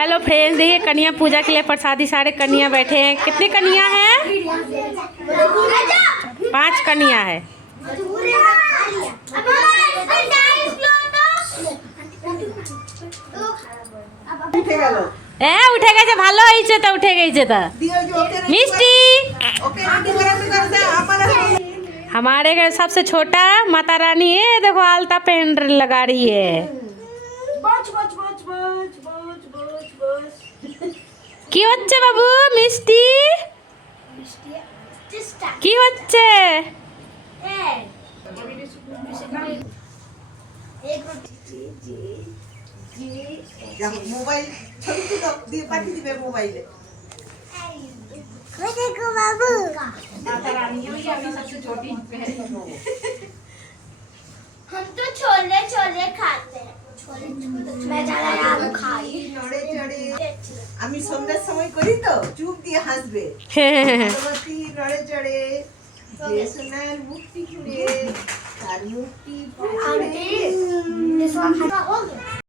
Hello friends, देखिए कन्या पूजा के लिए प्रसादी सारे कन्या बैठे हैं। कितनी कन्या हैं? 5 कन्या है। উঠে গেছে, ভালো হয়েছে তো, উঠে গেছে তো मिष्टी। हमारे घर सबसे छोटा माता रानी है, देखो आलता पहन लगा रही है। কি হচ্ছে বাবু? মিষ্টি কি হচ্ছে? মোবাইল ছবি দিয়ে পাঠিয়ে দিবে মোবাইলে। देखो बाबू, हम तो छोले छोले खाते हैं। मैं ज्यादा आलू खाई। নড়ে চড়ে আমি সন্ধ্যার সময় করি তো, চুপ দিয়ে হাসবে। ভগবতী নড়ে চড়ে যে সোনার মুক্তি ঘুরে তার মুক্তি आंटी, this one